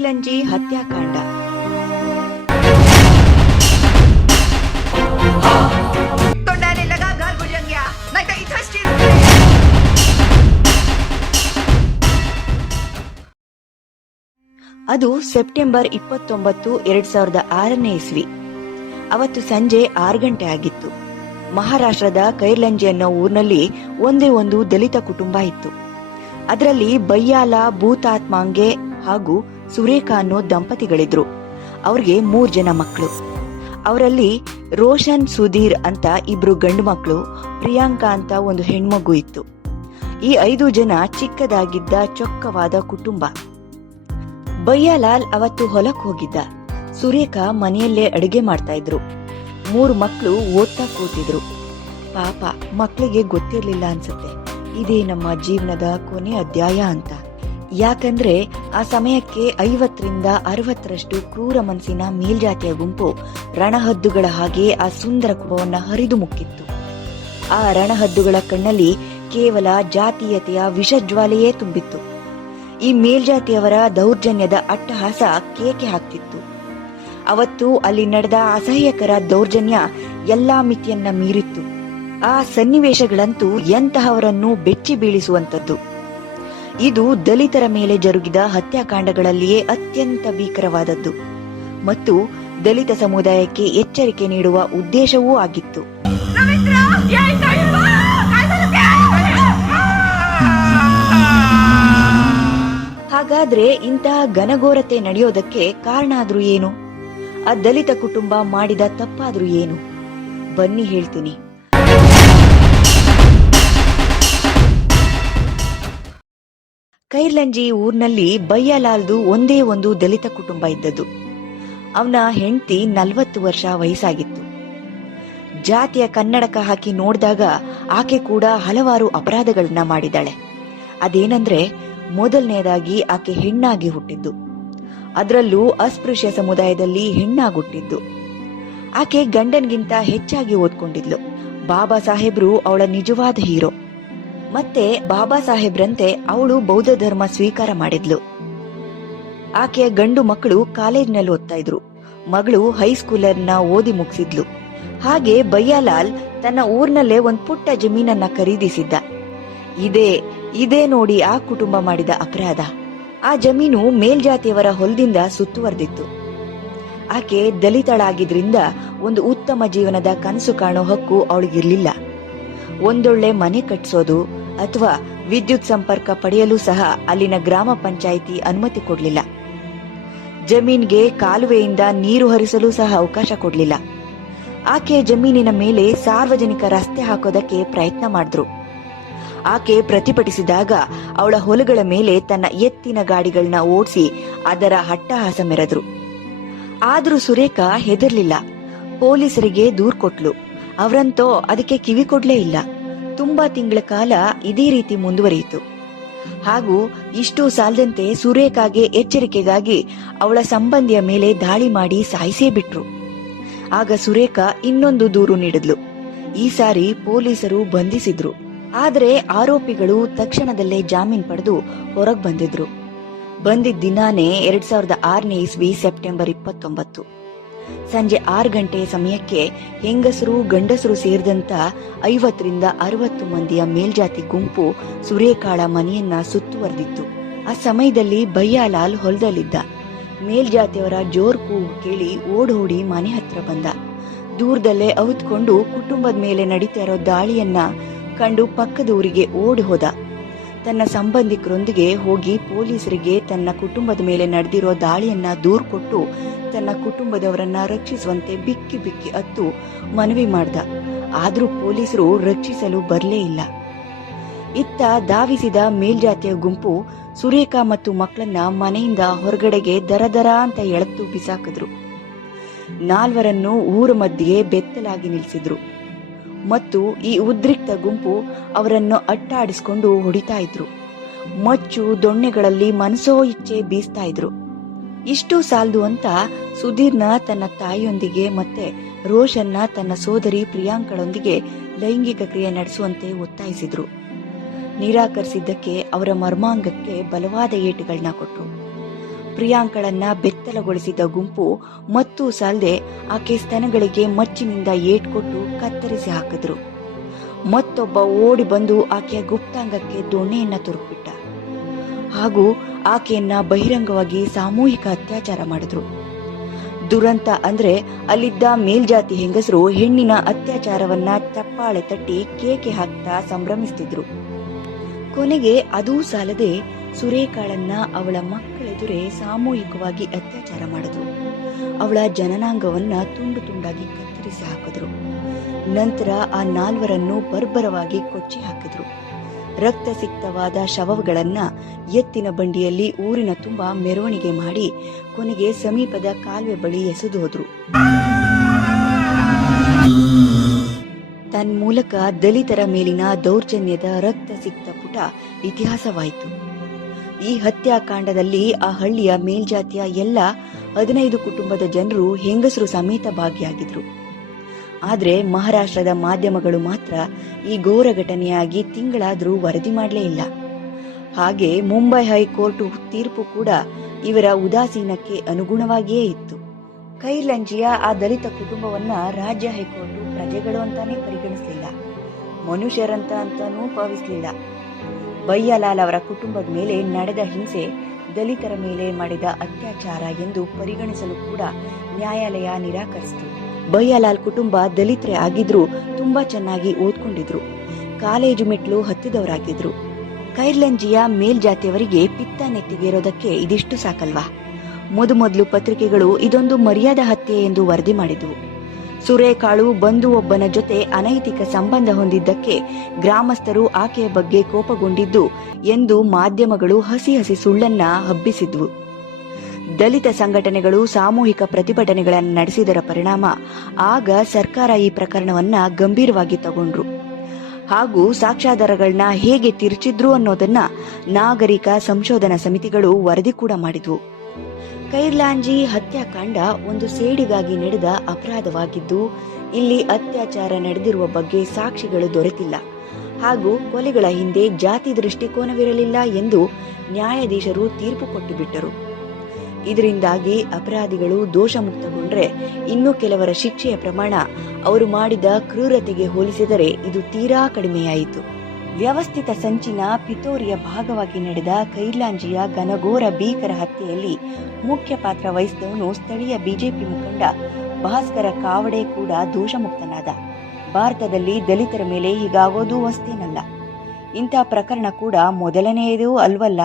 ಲಂಜಿ ಹತ್ಯಾಕಾಂಡ. ಅದು ಸೆಪ್ಟೆಂಬರ್ ಇಪ್ಪತ್ತೊಂಬತ್ತು ಎರಡ್ ಸಾವಿರದ ಆರನೇ ಇಸ್ವಿ. ಅವತ್ತು ಸಂಜೆ ಆರು ಗಂಟೆ ಆಗಿತ್ತು. ಮಹಾರಾಷ್ಟ್ರದ ಕೈರ್ಲಂಜಿ ಅನ್ನೋ ಊರಿನಲ್ಲಿ ಒಂದೇ ಒಂದು ದಲಿತ ಕುಟುಂಬ ಇತ್ತು. ಅದರಲ್ಲಿ ಬಯ್ಯಾಲ ಭೂತಾತ್ಮಾಂಗೆ ಹಾಗೂ ಸುರೇಖಾ ಅನ್ನೋ ದಂಪತಿಗಳಿದ್ರು. ಅವ್ರಿಗೆ ಮೂರ್ ಜನ ಮಕ್ಕಳು ಅವರಲ್ಲಿ ರೋಷನ್, ಸುಧೀರ್ ಅಂತ ಇಬ್ರು ಗಂಡು ಮಕ್ಕಳು ಪ್ರಿಯಾಂಕಾ ಅಂತ ಒಂದು ಹೆಣ್ಮಗು ಇತ್ತು. ಈ ಐದು ಜನ ಚಿಕ್ಕದಾಗಿದ್ದ ಚೊಕ್ಕವಾದ ಕುಟುಂಬ. ಬಯ್ಯಾಲಾಲ್ ಅವತ್ತು ಹೊಲಕ್ ಹೋಗಿದ್ದ. ಸುರೇಖಾ ಮನೆಯಲ್ಲೇ ಅಡಿಗೆ ಮಾಡ್ತಾ ಇದ್ರು. ಮೂರು ಮಕ್ಕಳು ಓದ್ತಾ ಕೂತಿದ್ರು. ಪಾಪ ಮಕ್ಕಳಿಗೆ ಗೊತ್ತಿರ್ಲಿಲ್ಲ ಅನ್ಸುತ್ತೆ. ಇದೇ ನಮ್ಮ ಜೀವನದ ಕೊನೆ ಅಧ್ಯಾಯ ಅಂತ. ಯಾಕಂದ್ರೆ ಆ ಸಮಯಕ್ಕೆ ಐವತ್ತರಿಂದ ಅರವತ್ತರಷ್ಟು ಕ್ರೂರ ಮನಸ್ಸಿನ ಮೇಲ್ಜಾತಿಯ ಗುಂಪು ರಣಹದ್ದುಗಳ ಹಾಗೆ ಆ ಸುಂದರ ಕುಟುಂಬವನ್ನ ಹರಿದು ಮುಕ್ಕಿತ್ತು. ಆ ರಣಹದ್ದುಗಳ ಕಣ್ಣಲ್ಲಿ ಕೇವಲ ಜಾತೀಯತೆಯ ವಿಷಜ್ವಾಲೆಯೇ ತುಂಬಿತ್ತು. ಈ ಮೇಲ್ಜಾತಿಯವರ ದೌರ್ಜನ್ಯದ ಅಟ್ಟಹಾಸ ಕೇಕೆ ಹಾಕ್ತಿತ್ತು. ಅವತ್ತು ಅಲ್ಲಿ ನಡೆದ ಅಸಹ್ಯಕರ ದೌರ್ಜನ್ಯ ಎಲ್ಲಾ ಮಿತಿಯನ್ನ ಮೀರಿತ್ತು. ಆ ಸನ್ನಿವೇಶಗಳಂತೂ ಎಂತಹವರನ್ನು ಬೆಚ್ಚಿ ಬೀಳಿಸುವಂತದ್ದು ಇದು ದಲಿತರ ಮೇಲೆ ಜರುಗಿದ ಹತ್ಯಾಕಾಂಡಗಳಲ್ಲಿಯೇ ಅತ್ಯಂತ ಭೀಕರವಾದದ್ದು ಮತ್ತು ದಲಿತ ಸಮುದಾಯಕ್ಕೆ ಎಚ್ಚರಿಕೆ ನೀಡುವ ಉದ್ದೇಶವೂ ಆಗಿತ್ತು. ಹಾಗಾದ್ರೆ ಇಂತಹ ಘನಘೋರತೆ ನಡೆಯೋದಕ್ಕೆ ಕಾರಣ ಆದ್ರೂ ಏನು? ಆ ದಲಿತ ಕುಟುಂಬ ಮಾಡಿದ ತಪ್ಪಾದ್ರೂ ಏನು? ಬನ್ನಿ ಹೇಳ್ತೀನಿ. ಕೈರ್ಲಂಜಿ ಊರ್ನಲ್ಲಿ ಬಯ್ಯಲಾಲ್ದು ಒಂದೇ ಒಂದು ದಲಿತ ಕುಟುಂಬ ಇದ್ದದ್ದು. ಅವನ ಹೆಂಡತಿ ನಲ್ವತ್ತು ವರ್ಷ ವಯಸ್ಸಾಗಿತ್ತು. ಜಾತಿಯ ಕನ್ನಡಕ ಹಾಕಿ ನೋಡಿದಾಗ ಆಕೆ ಕೂಡ ಹಲವಾರು ಅಪರಾಧಗಳನ್ನ ಮಾಡಿದ್ದಾಳೆ. ಅದೇನಂದ್ರೆ, ಮೊದಲನೇದಾಗಿ ಆಕೆ ಹೆಣ್ಣಾಗಿ ಹುಟ್ಟಿದ್ದು. ಅದರಲ್ಲೂ ಅಸ್ಪೃಶ್ಯ ಸಮುದಾಯದಲ್ಲಿ ಹೆಣ್ಣಾಗಿ ಹುಟ್ಟಿದ್ದು. ಆಕೆ ಗಂಡನ್ಗಿಂತ ಹೆಚ್ಚಾಗಿ ಓದ್ಕೊಂಡಿದ್ಲು. ಬಾಬಾ ಸಾಹೇಬ್ರು ಅವಳ ನಿಜವಾದ ಹೀರೋ. ಮತ್ತೆ ಬಾಬಾ ಸಾಹೇಬ್ರಂತೆ ಅವಳು ಬೌದ್ಧ ಧರ್ಮ ಸ್ವೀಕಾರ ಮಾಡಿದ್ಲು. ಆಕೆಯ ಗಂಡು ಮಕ್ಕಳು ಕಾಲೇಜ್ನಲ್ಲಿ ಓದ್ತಾ ಇದ್ರು. ಮಗಳು ಹೈಸ್ಕೂಲರ್ನ ಓದಿ ಮುಗಿಸಿದ್ಲು. ಹಾಗೆ ಬಯ್ಯಾಲಾಲ್ ತನ್ನ ಊರ್ನಲ್ಲೇ ಒಂದ್ ಪುಟ್ಟ ಜಮೀನನ್ನ ಖರೀದಿಸಿದ್ದ. ಇದೇ ಇದೇ ನೋಡಿ ಆ ಕುಟುಂಬ ಮಾಡಿದ ಅಪರಾಧ. ಆ ಜಮೀನು ಮೇಲ್ಜಾತಿಯವರ ಹೊಲದಿಂದ ಸುತ್ತುವರೆದಿತ್ತು. ಆಕೆ ದಲಿತಳಾಗಿದ್ರಿಂದ ಒಂದು ಉತ್ತಮ ಜೀವನದ ಕನಸು ಕಾಣೋ ಹಕ್ಕು ಅವಳಿಗಿರ್ಲಿಲ್ಲ. ಒಂದೊಳ್ಳೆ ಮನೆ ಕಟ್ಸೋದು ಅಥವಾ ವಿದ್ಯುತ್ ಸಂಪರ್ಕ ಪಡೆಯಲು ಸಹ ಅಲ್ಲಿನ ಗ್ರಾಮ ಪಂಚಾಯಿತಿ ಅನುಮತಿ ಕೊಡಲಿಲ್ಲ. ಜಮೀನಿಗೆ ಕಾಲುವೆಯಿಂದ ನೀರು ಹರಿಸಲು ಸಹ ಅವಕಾಶ ಕೊಡಲಿಲ್ಲ. ಆಕೆ ಜಮೀನಿನ ಮೇಲೆ ಸಾರ್ವಜನಿಕ ರಸ್ತೆ ಹಾಕೋದಕ್ಕೆ ಪ್ರಯತ್ನ ಮಾಡಿದ್ರು. ಆಕೆ ಪ್ರತಿಭಟಿಸಿದಾಗ ಅವಳ ಹೊಲಗಳ ಮೇಲೆ ತನ್ನ ಎತ್ತಿನ ಗಾಡಿಗಳನ್ನ ಓಡಿಸಿ ಅದರ ಹಟ್ಟಹಾಸ ಮೆರೆದ್ರು. ಆದರೂ ಸುರೇಖಾ ಹೆದರ್ಲಿಲ್ಲ. ಪೊಲೀಸರಿಗೆ ದೂರ್ ಕೊಟ್ಲು. ಅವರಂತೋ ಅದಕ್ಕೆ ಕಿವಿ ಕೊಡ್ಲೇ ಇಲ್ಲ. ತುಂಬಾ ತಿಂಗಳ ಕಾಲ ಇದೇ ರೀತಿ ಮುಂದುವರಿಯಿತು. ಹಾಗೂ ಇಷ್ಟು ಸಾಲದಂತೆ ಸುರೇಖಾಗೆ ಎಚ್ಚರಿಕೆಗಾಗಿ ಅವಳ ಸಂಬಂಧಿಯ ಮೇಲೆ ದಾಳಿ ಮಾಡಿ ಸಾಯಿಸೇ ಬಿಟ್ರು. ಆಗ ಸುರೇಖಾ ಇನ್ನೊಂದು ದೂರು ನೀಡಿದ್ಲು. ಈ ಸಾರಿ ಪೊಲೀಸರು ಬಂಧಿಸಿದ್ರು. ಆದರೆ ಆರೋಪಿಗಳು ತಕ್ಷಣದಲ್ಲೇ ಜಾಮೀನ್ ಪಡೆದು ಹೊರಗೆ ಬಂದಿದ್ರು. ಬಂದಿದ್ದ ದಿನಾನೇ ಎರಡ್ ಸಾವಿರದ ಆರನೇ ಇಸ್ವಿ ಸೆಪ್ಟೆಂಬರ್ ಇಪ್ಪತ್ತೊಂಬತ್ತು. ಸಂಜೆ ಆರು ಗಂಟೆ ಸಮಯಕ್ಕೆ ಹೆಂಗಸರು, ಗಂಡಸರು ಸೇರಿದಂತ ಐವತ್ತರಿಂದ ಅರವತ್ತು ಮಂದಿಯ ಮೇಲ್ಜಾತಿ ಗುಂಪು ಸುರೇಖಾಳ ಮನೆಯನ್ನ ಸುತ್ತುವರೆದಿತ್ತು. ಆ ಸಮಯದಲ್ಲಿ ಬಯ್ಯಾಲಾಲ್ ಹೊಲದಲ್ಲಿದ್ದ. ಮೇಲ್ಜಾತಿಯವರ ಜೋರ್ ಕೂಗು ಕೇಳಿ ಓಡೋಡಿ ಮನೆ ಹತ್ರ ಬಂದ. ದೂರದಲ್ಲೇ ಅವತ್ಕೊಂಡು ಕುಟುಂಬದ ಮೇಲೆ ನಡೀತಾ ಇರೋ ದಾಳಿಯನ್ನ ಕಂಡು ಪಕ್ಕದ ಊರಿಗೆ ಓಡಿ ಹೋದ. ತನ್ನ ಸಂಬಂಧಿಕರೊಂದಿಗೆ ಹೋಗಿ ಪೊಲೀಸರಿಗೆ ತನ್ನ ಕುಟುಂಬದ ಮೇಲೆ ನಡೆದಿರೋ ದಾಳಿಯನ್ನ ದೂರು ಕೊಟ್ಟು ತನ್ನ ಕುಟುಂಬದವರನ್ನ ರಕ್ಷಿಸುವಂತೆ ಬಿಕ್ಕಿ ಬಿಕ್ಕಿ ಅತ್ತು ಮನವಿ ಮಾಡ್ದ. ಆದರೂ ಪೊಲೀಸರು ರಕ್ಷಿಸಲು ಬರಲೇ ಇಲ್ಲ. ಇತ್ತ ಧಾವಿಸಿದ ಮೇಲ್ಜಾತಿಯ ಗುಂಪು ಸುರೇಖಾ ಮತ್ತು ಮಕ್ಕಳನ್ನ ಮನೆಯಿಂದ ಹೊರಗಡೆಗೆ ದರದರ ಅಂತ ಎಳೆದು ಬಿಸಾಕಿದ್ರು. ನಾಲ್ವರನ್ನು ಊರ ಮಧ್ಯೆ ಬೆತ್ತಲಾಗಿ ನಿಲ್ಲಿಸಿದ್ರು. ಮತ್ತು ಈ ಉದ್ರಿಕ್ತ ಗುಂಪು ಅವರನ್ನು ಅಟ್ಟಾಡಿಸಿಕೊಂಡು ಹೊಡಿತಾ ಇದ್ರು. ಮಚ್ಚು ದೊಣ್ಣೆಗಳಲ್ಲಿ ಮನಸೋ ಇಚ್ಛೆ ಬೀಸ್ತಾ ಇದ್ರು. ಇಷ್ಟು ಸಾಲದು ಅಂತ ಸುಧೀರ್ನ ತನ್ನ ತಾಯಿಯೊಂದಿಗೆ ಮತ್ತೆ ರೋಷನ್ನ ತನ್ನ ಸೋದರಿ ಪ್ರಿಯಾಂಕಳೊಂದಿಗೆ ಲೈಂಗಿಕ ಕ್ರಿಯೆ ನಡೆಸುವಂತೆ ಒತ್ತಾಯಿಸಿದ್ರು. ನಿರಾಕರಿಸಿದ್ದಕ್ಕೆ ಅವರ ಮರ್ಮಾಂಗಕ್ಕೆ ಬಲವಾದ ಏಟುಗಳನ್ನ ಕೊಟ್ರು. ಪ್ರಿಯಾಂಕಳನ್ನ ಬೆತ್ತಲಗೊಳಿಸಿದ ಗುಂಪು ಮತ್ತೂ ಸಾಲದೆ ಆಕೆ ಸ್ತನಗಳಿಗೆ ಮಚ್ಚಿನಿಂದ ಏಟ್ಕೊಟ್ಟು ಕತ್ತರಿಸಿ ಹಾಕಿದ್ರು. ಮತ್ತೊಬ್ಬ ಓಡಿ ಬಂದು ಆಕೆಯ ಗುಪ್ತಾಂಗಕ್ಕೆ ದೊಣ್ಣೆಯನ್ನ ತುರುಕ್ಬಿಟ್ಟ ಹಾಗೂ ಆಕೆಯನ್ನ ಬಹಿರಂಗವಾಗಿ ಸಾಮೂಹಿಕ ಅತ್ಯಾಚಾರ ಮಾಡಿದ್ರು. ದುರಂತ ಅಂದ್ರೆ ಅಲ್ಲಿದ್ದ ಮೇಲ್ಜಾತಿ ಹೆಂಗಸರು ಹೆಣ್ಣಿನ ಅತ್ಯಾಚಾರವನ್ನ ಚಪ್ಪಾಳೆ ತಟ್ಟಿ ಕೇಕೆ ಹಾಕ್ತಾ ಸಂಭ್ರಮಿಸ್ತಿದ್ರು. ಕೊನೆಗೆ ಅದೂ ಸಾಲದೆ ಸುರೇಖಾಳನ್ನ ಅವಳ ಮಕ್ಕಳೆದುರೇ ಸಾಮೂಹಿಕವಾಗಿ ಅತ್ಯಾಚಾರ ಮಾಡಿದ್ರು. ಅವಳ ಜನನಾಂಗವನ್ನ ತುಂಡು ತುಂಡಾಗಿ ಕತ್ತರಿಸಿ ಹಾಕಿದ್ರು. ನಂತರ ಆ ನಾಲ್ವರನ್ನು ಬರ್ಬರವಾಗಿ ಕೊಚ್ಚಿ ಹಾಕಿದ್ರು. ರಕ್ತಸಿಕ್ತವಾದ ಶವಗಳನ್ನ ಎತ್ತಿನ ಬಂಡಿಯಲ್ಲಿ ಊರಿನ ತುಂಬ ಮೆರವಣಿಗೆ ಮಾಡಿ ಕೊನೆಗೆ ಸಮೀಪದ ಕಾಲುವೆ ಬಳಿ ಎಸೆದು ಹೋದ್ರು. ತನ್ಮೂಲಕ ದಲಿತರ ಮೇಲಿನ ದೌರ್ಜನ್ಯದ ರಕ್ತಸಿಕ್ತ ಪುಟ ಇತಿಹಾಸವಾಯಿತು. ಈ ಹತ್ಯಾಕಾಂಡದಲ್ಲಿ ಆ ಹಳ್ಳಿಯ ಮೇಲ್ಜಾತಿಯ ಎಲ್ಲ ಹದಿನೈದು ಕುಟುಂಬದ ಜನರು ಹೆಂಗಸರು ಸಮೇತ ಭಾಗಿಯಾಗಿದ್ರು. ಆದರೆ ಮಹಾರಾಷ್ಟ್ರದ ಮಾಧ್ಯಮಗಳು ಮಾತ್ರ ಈ ಘೋರ ಘಟನೆಯಾಗಿ ತಿಂಗಳಾದರೂ ವರದಿ ಮಾಡಲೇ ಇಲ್ಲ. ಹಾಗೆ ಮುಂಬೈ ಹೈಕೋರ್ಟ್ ತೀರ್ಪು ಕೂಡ ಇವರ ಉದಾಸೀನಕ್ಕೆ ಅನುಗುಣವಾಗಿಯೇ ಇತ್ತು. ಕೈಲಂಜಿಯ ಆ ದಲಿತ ಕುಟುಂಬವನ್ನ ರಾಜ್ಯ ಹೈಕೋರ್ಟ್ ಪ್ರಜೆಗಳು ಅಂತಾನೆ ಪರಿಗಣಿಸಲಿಲ್ಲ. ಮನುಷ್ಯರಂತ ಅಂತಾನೂ ಭಾವಿಸಲಿಲ್ಲ. ಬಯ್ಯಲಾಲ್ ಅವರ ಕುಟುಂಬದ ಮೇಲೆ ನಡೆದ ಹಿಂಸೆ ದಲಿತರ ಮೇಲೆ ಮಾಡಿದ ಅತ್ಯಾಚಾರ ಎಂದು ಪರಿಗಣಿಸಲು ಕೂಡ ನ್ಯಾಯಾಲಯ ನಿರಾಕರಿಸಿತು. ಬಯ್ಯಲಾಲ್ ಕುಟುಂಬ ದಲಿತರೇ ಆಗಿದ್ರು ತುಂಬಾ ಚೆನ್ನಾಗಿ ಓದ್ಕೊಂಡಿದ್ರು. ಕಾಲೇಜು ಮೆಟ್ಲು ಹತ್ತಿದವರಾಗಿದ್ರು. ಕೈರ್ಲಂಜಿಯ ಮೇಲ್ಜಾತಿಯವರಿಗೆ ಪಿತ್ತ ನೆತ್ತಿಗೇರೋದಕ್ಕೆ ಇದಿಷ್ಟು ಸಾಕಲ್ವಾ? ಮೊದಮೊದಲು ಪತ್ರಿಕೆಗಳು ಇದೊಂದು ಮರ್ಯಾದ ಹತ್ಯೆ ಎಂದು ವರದಿ ಮಾಡಿದ್ವು. ಸುರೇಕಾಳು ಬಂಧು ಒಬ್ಬನ ಜೊತೆ ಅನೈತಿಕ ಸಂಬಂಧ ಹೊಂದಿದ್ದಕ್ಕೆ ಗ್ರಾಮಸ್ಥರು ಆಕೆಯ ಬಗ್ಗೆ ಕೋಪಗೊಂಡಿದ್ದು ಎಂದು ಮಾಧ್ಯಮಗಳು ಹಸಿ ಹಸಿ ಸುಳ್ಳನ್ನ ಹಬ್ಬಿಸಿದ್ವು. ದಲಿತ ಸಂಘಟನೆಗಳು ಸಾಮೂಹಿಕ ಪ್ರತಿಭಟನೆಗಳನ್ನು ನಡೆಸಿದರ ಪರಿಣಾಮ ಆಗ ಸರ್ಕಾರ ಈ ಪ್ರಕರಣವನ್ನ ಗಂಭೀರವಾಗಿ ತಗೊಂಡ್ರು. ಹಾಗೂ ಸಾಕ್ಷ್ಯಾಧಾರಗಳನ್ನ ಹೇಗೆ ತಿರುಚಿದ್ರು ಅನ್ನೋದನ್ನ ನಾಗರಿಕ ಸಂಶೋಧನಾ ಸಮಿತಿಗಳು ವರದಿ ಕೂಡ ಮಾಡಿದ್ವು. ಕೈರ್ಲಾಂಜಿ ಹತ್ಯಾಕಾಂಡ ಒಂದು ಸೇಡಿಗಾಗಿ ನಡೆದ ಅಪರಾಧವಾಗಿದ್ದು, ಇಲ್ಲಿ ಅತ್ಯಾಚಾರ ನಡೆದಿರುವ ಬಗ್ಗೆ ಸಾಕ್ಷಿಗಳು ದೊರೆತಿಲ್ಲ. ಹಾಗೂ ಕೊಲೆಗಳ ಹಿಂದೆ ಜಾತಿ ದೃಷ್ಟಿಕೋನವಿರಲಿಲ್ಲ ಎಂದು ನ್ಯಾಯಾಧೀಶರು ತೀರ್ಪು ಕೊಟ್ಟು ಬಿಟ್ಟರು ಇದರಿಂದಾಗಿ ಅಪರಾಧಿಗಳು ದೋಷಮುಕ್ತಗೊಂಡ್ರೆ ಇನ್ನು ಕೆಲವರ ಶಿಕ್ಷೆಯ ಪ್ರಮಾಣ ಅವರು ಮಾಡಿದ ಕ್ರೂರತೆಗೆ ಹೋಲಿಸಿದರೆ ಇದು ತೀರಾ ಕಡಿಮೆಯಾಯಿತು. ವ್ಯವಸ್ಥಿತ ಸಂಚಿನ ಪಿತೋರಿಯ ಭಾಗವಾಗಿ ನಡೆದ ಕೈಲಾಂಜಿಯ ಘನಘೋರ ಭೀಕರ ಹತ್ಯೆಯಲ್ಲಿ ಮುಖ್ಯ ಪಾತ್ರ ವಹಿಸಿದವನು ಸ್ಥಳೀಯ ಬಿಜೆಪಿ ಮುಖಂಡ ಭಾಸ್ಕರ ಕಾವಡೆ ಕೂಡ ದೋಷಮುಕ್ತನಾದ. ಭಾರತದಲ್ಲಿ ದಲಿತರ ಮೇಲೆ ಹೀಗಾಗೋದು ವಸ್ತೇನಲ್ಲ ಇಂಥ ಪ್ರಕರಣ ಕೂಡ ಮೊದಲನೆಯದೂ ಅಲ್ವಲ್ಲ?